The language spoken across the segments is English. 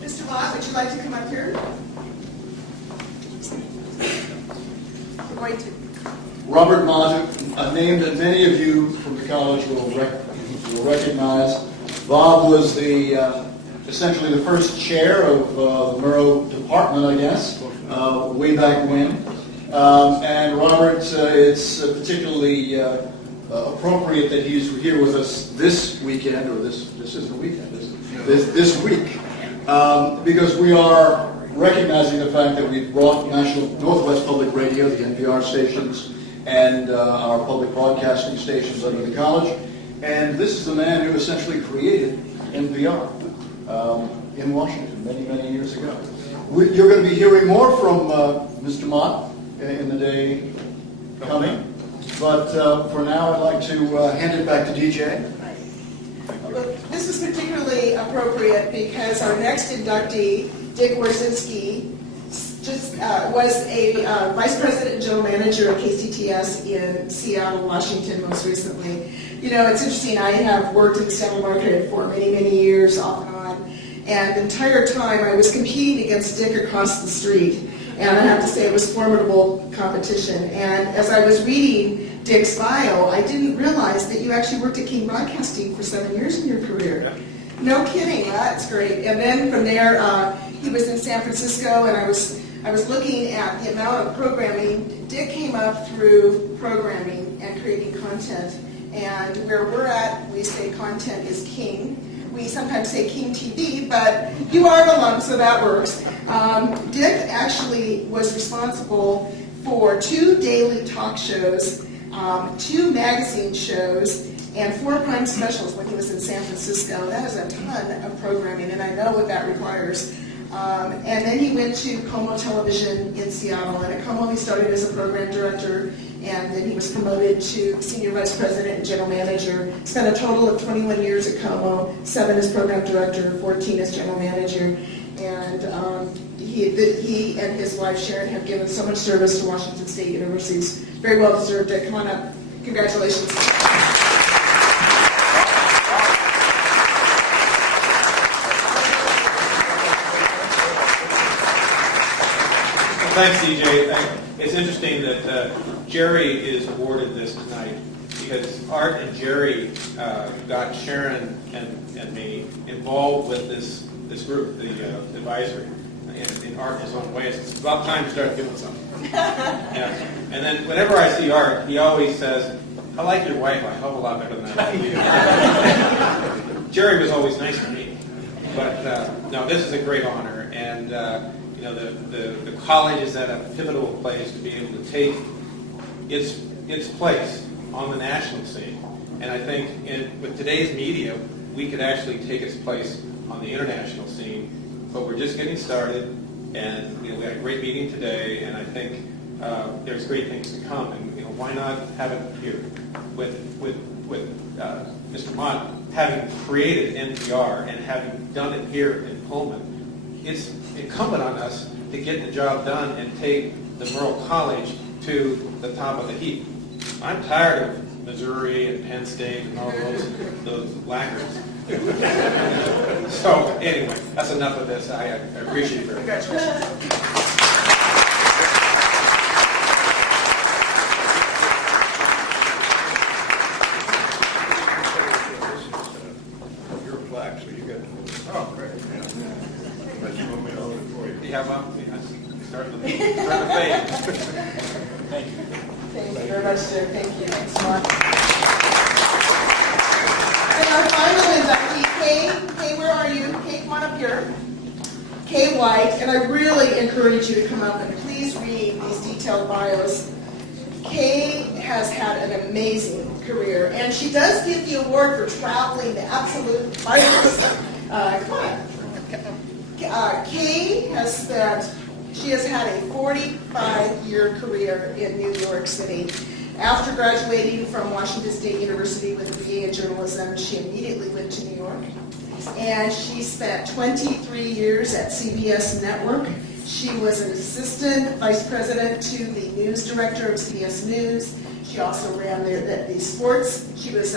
Mr. Mott, would you like to come up here? We're going to. Robert Mott, a name that many of you from the college will recognize. Bob was essentially the first chair of the Murrow department, I guess, way back when. And Robert, it's particularly appropriate that he's here with us this weekend, or this isn't a weekend, is it? This week, because we are recognizing the fact that we've brought National Northwest Public Radio, the NPR stations, and our public broadcasting stations under the college. And this is the man who essentially created NPR in Washington many years ago. You're going to be hearing more from Mr. Mott in the day coming. But for now, I'd like to hand it back to DJ. Well, this is particularly appropriate because our next inductee, Dick Warszynski, just was a vice president and general manager of KCTS in Seattle, Washington, most recently. You know, it's interesting. I have worked in the Seattle market for many years, off and on, and the entire time I was competing against Dick across the street. And I have to say it was formidable competition. And as I was reading Dick's bio, I didn't realize that you actually worked at King Broadcasting for 7 years in your career. No kidding, that's great. And then from there, he was in San Francisco, and I was looking at the amount of programming. Dick came up through programming and creating content. And where we're at, we say content is king. We sometimes say King TV, but you are an alum, so that works. Dick actually was responsible for 2 daily talk shows, 2 magazine shows, and 4 prime specials when he was in San Francisco. That is a ton of programming, and I know what that requires. And then he went to Como Television in Seattle, and at Como he started as a program director, and then he was promoted to senior vice president and general manager. Spent a total of 21 years at Como, 7 as program director, 14 as general manager, and he and his wife Sharon have given so much service to Washington State University. It's very well deserved. Come on up. Congratulations. Thanks, DJ. It's interesting that Jerry is awarded this tonight because Art and Jerry got Sharon and me involved with this group, the advisory, in Art in his own way. It's about time to start doing something. Yeah. And then whenever I see Art, he always says, "I like your wife a hell of a lot better than I like you." Jerry was always nice to me, but no, this is a great honor, and you know, the college is at a pivotal place to be able to take its place on the national scene. And I think with today's media, we could actually take its place on the international scene. But we're just getting started, and you know, we had a great meeting today, and I think there's great things to come. And you know, why not have it here with Mr. Mott having created NPR and having done it here in Pullman? It's incumbent on us to get the job done and take the Murrow College to the top of the heap. I'm tired of Missouri and Penn State and all those laggards. So anyway, that's enough of this. I appreciate it very much. Your plaque, so you got. Oh, great. But you want me to hold it for you? Yeah, well, start the fade. Thank you. Thank you very much, sir. Thank you. Thanks, Mark. And our final inductee, Kay, where are you? Kay, come on up here. Kay White, and I really encourage you to come up and please read these detailed bios. Kay has had an amazing career, and she does get the award for traveling the absolute farthest. Come on. Kay has had a 45-year career in New York City. After graduating from Washington State University with a BA in journalism, she immediately went to New York. And she spent 23 years at CBS Network. She was an assistant vice president to the news director of CBS News. She also ran the sports. She was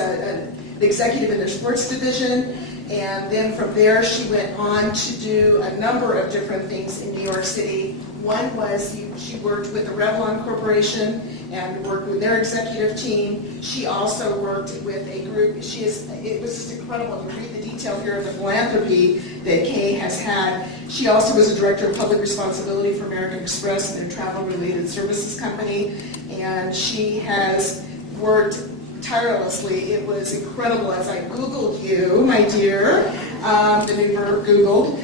the executive in their sports division. And then from there, she went on to do a number of different things in New York City. One was she worked with the Revlon Corporation and worked with their executive team. She also worked with a group. It was just incredible to read the detail here of the philanthropy that Kay has had. She also was a director of public responsibility for American Express and their travel-related services company. And she has worked tirelessly. It was incredible as I Googled you, my dear, the new verb Googled.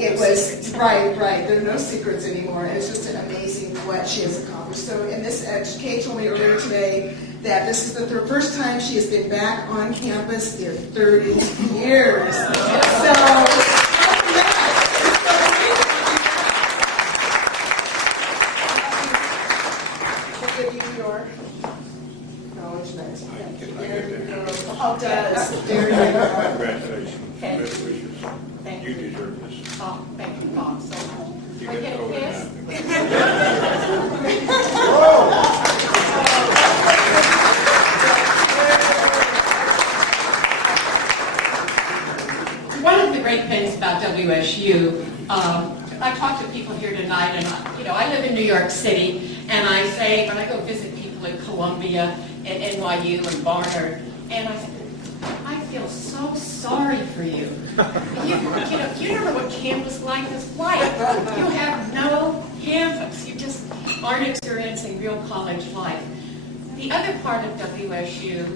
It was, right, there are no secrets anymore. It's just amazing what she has accomplished. So, and this, Kay told me earlier today that this is the first time she has been back on campus in 30 years. So, how does? There you go. Congratulations. Okay. Best wishes. Thank You you. deserve this. Oh, thank you, Bob, so much. You Are you get getting over this? that. One of the great things about WSU, I talk to people here tonight, and I live in New York City, and I say, when I go visit people in Columbia and NYU and Barnard, and I say, I feel so sorry for you. You remember what campus life is like. You have no campus. You just aren't experiencing real college life. The other part of WSU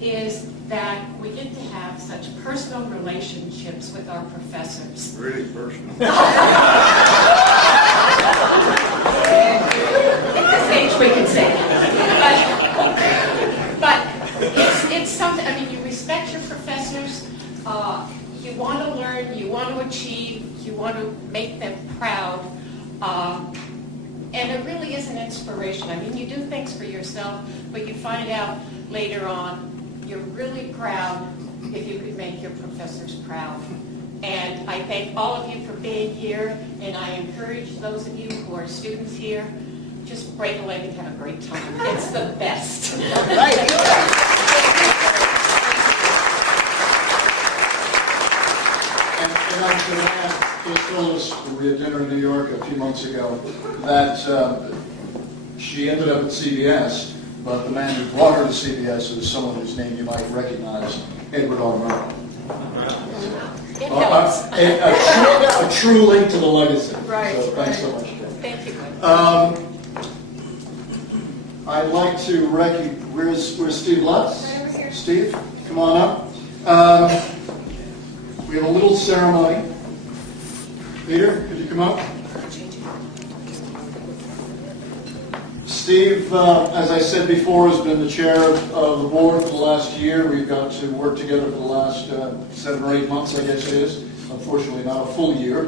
is that we get to have such personal relationships with our professors. Really personal. At this age, we can say that. But it's something, I mean, you respect your professors, you want to learn, you want to achieve, you want to make them proud, and it really is an inspiration. I mean, you do things for yourself, but you find out later on you're really proud if you could make your professors proud. And I thank all of you for being here, and I encourage those of you who are students here, just break a leg and have a great time. It's the best. And I should add, just told us when we had dinner in New York a few months ago that she ended up at CBS, but the man who brought her to CBS is someone whose name you might recognize, Edward R. Murrow. It helps. A true link to the legacy. Right, So thanks so right. much, Ken. Thank you. I'd like to where's Steve Lutz? Right over here. Steve, come on up. We have a little ceremony. Peter, could you come up? Steve, as I said before, has been the chair of the board for the last year. We've got to work together for the last 7 or 8 months, I guess it is. Unfortunately, not a full year,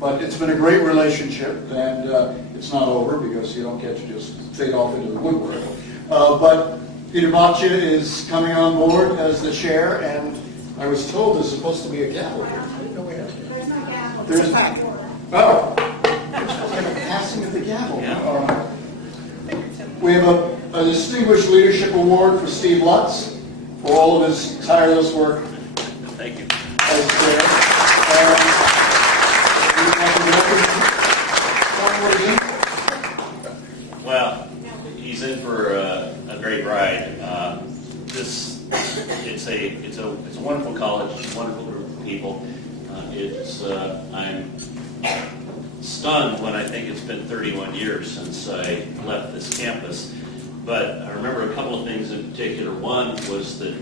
but it's been a great relationship, and it's not over because you don't get to just fade off into the woodwork. But Peter Boccia is coming on board as the chair, and I was told there's supposed to be a gavel here. There's my gavel. There's oh, there's passing of the gavel. We have a distinguished leadership award for Steve Lutz for all of his tireless work. Thank you. As chair. Well, he's in for a great ride. It's a wonderful college. It's a wonderful group of people. I'm stunned when I think it's been 31 years since I left this campus. But I remember a couple of things in particular. One was that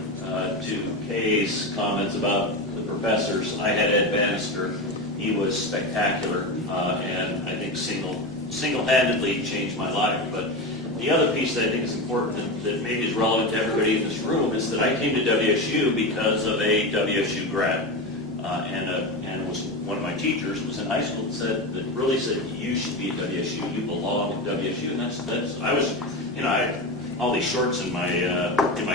to Kay's comments about the professors, I had Ed Bannister. He was spectacular, and I think single-handedly changed my life. But the other piece that I think is important that maybe is relevant to everybody in this room is that I came to WSU because of a WSU grad. And it was one of my teachers was in high school that really said, you should be at WSU, you belong at WSU. And that's I was, I had all these shorts in my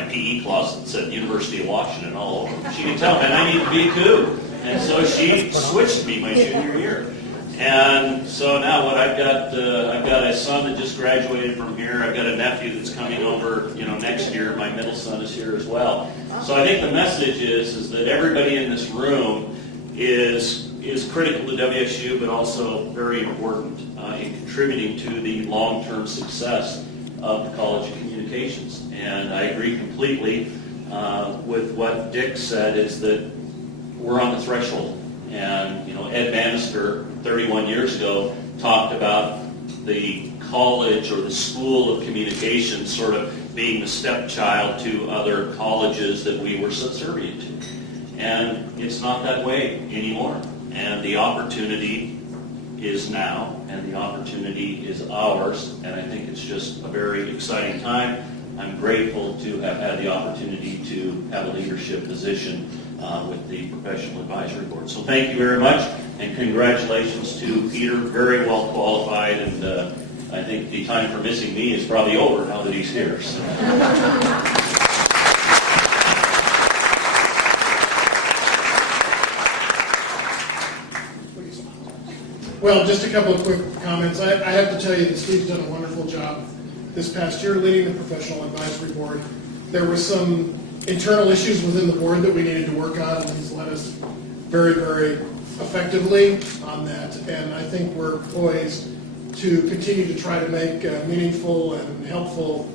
PE closet that said University of Washington all over. She could tell, man, I need to be a coup. And so she switched me my junior year. And so now what I've got a son that just graduated from here. I've got a nephew that's coming over, next year. My middle son is here as well. So I think the message is that everybody in this room is critical to WSU, but also very important in contributing to the long-term success of the College of Communications. And I agree completely with what Dick said, is that we're on the threshold. And, Ed Bannister, 31 years ago, talked about the college or the school of communications sort of being the stepchild to other colleges that we were subservient to. And it's not that way anymore. And the opportunity is now, and the opportunity is ours. And I think it's just a very exciting time. I'm grateful to have had the opportunity to have a leadership position with the Professional Advisory Board. So thank you very much, and congratulations to Peter, very well qualified, and I think the time for missing me is probably over now that he's here. So. Well, just a couple of quick comments. I have to tell you that Steve's done a wonderful job this past year leading the Professional Advisory Board. There were some internal issues within the board that we needed to work on, and he's led us very, very effectively on that. And I think we're poised to continue to try to make a meaningful and helpful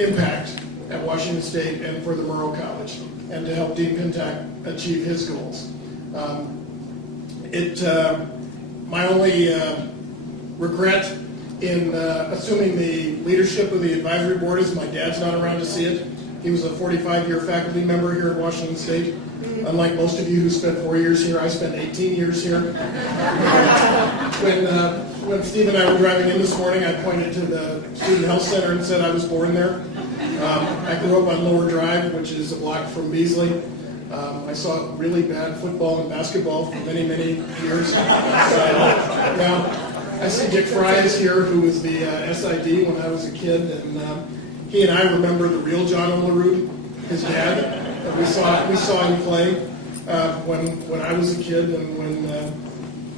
impact at Washington State and for the Murrow College, and to help Dean Pintack achieve his goals. My only regret in assuming the leadership of the advisory board is my dad's not around to see it. He was a 45-year faculty member here at Washington State. Unlike most of you who spent 4 years here, I spent 18 years here. When Steve and I were driving in this morning, I pointed to the Student Health Center and said I was born there. I grew up on Lower Drive, which is a block from Beasley. I saw really bad football and basketball for many, many years. Now, I see Dick Fry is here, who was the SID when I was a kid, and he and I remember the real John Olerud, his dad. We saw him play when I was a kid and when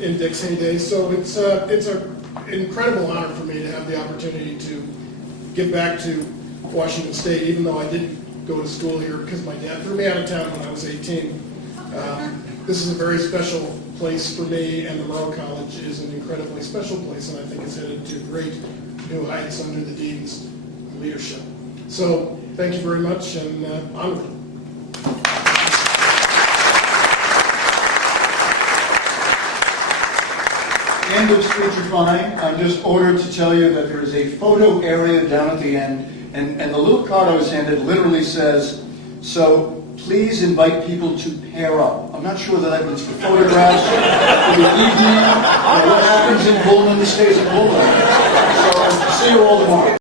in Dick's heyday. So it's an incredible honor for me to have the opportunity to give back to Washington State, even though I didn't go to school here because my dad threw me out of town when I was 18. This is a very special place for me, and the Murrow College is an incredibly special place, and I think it's headed to great new heights under the dean's leadership. So thank you very much, and onward. End of speech or fine. I'm just ordered to tell you that there is a photo area down at the end, and the little card I was handed literally says, so please invite people to pair up. I'm not sure that that means for photographs, for the evening, what happens in Pullman stays in Pullman. So see you all tomorrow.